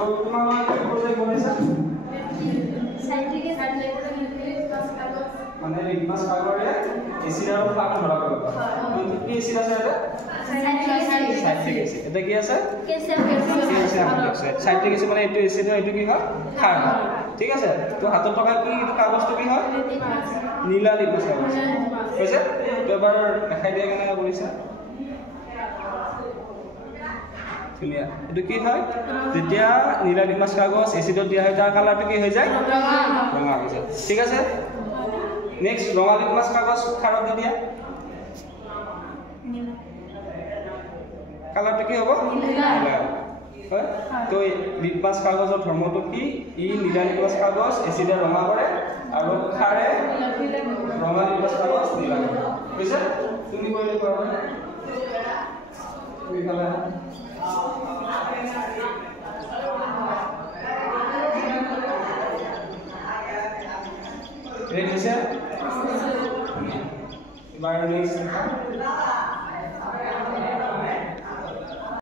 তো তোমালোকে কি প্ৰজেক্ট বনাইছা মানে লিটমাছ কাগজে এচিড আৰু ফ্লাক্স ধৰা কৰিব তো কি এচিড আছে এটা সাইট্ৰিক এচিড এটা কি আছে সাইট্ৰিক এচিড মানে এইটো এচিড হয় এইটো কি হয় ক্ষাৰ ঠিক আছে তো হাতত থকা কি এইটো কাগজটো কি হয় নীলা লিটমাছ কাগজ হৈছে তো এবাৰ দেখাই দিয়া কেনেকৈ কৰিছা ধুনীয়া এইটো কি হয় যেতিয়া নীলা লিটমাছ কাগজ এচিডত দিয়া হয় তাৰ কালাৰটো কি হৈ যায় ৰঙা হৈ যায় ঠিক আছে নেক্সট ৰঙা লিটমাছ কাগজ খাৰত দি দিয়া কালাৰটো কি হ'ব নীলা হয় তো লিটমাছ কাগজৰ ধৰ্মটো কি ই নীলা লিটমাছ কাগজ এচিডে ৰঙা কৰে আৰু খাৰে ৰঙা লিটমাছ কাগজ নীলা কৰে বুজিছে তুমি কৰিলে কৰা তুমি খালা Ready, sir? By next.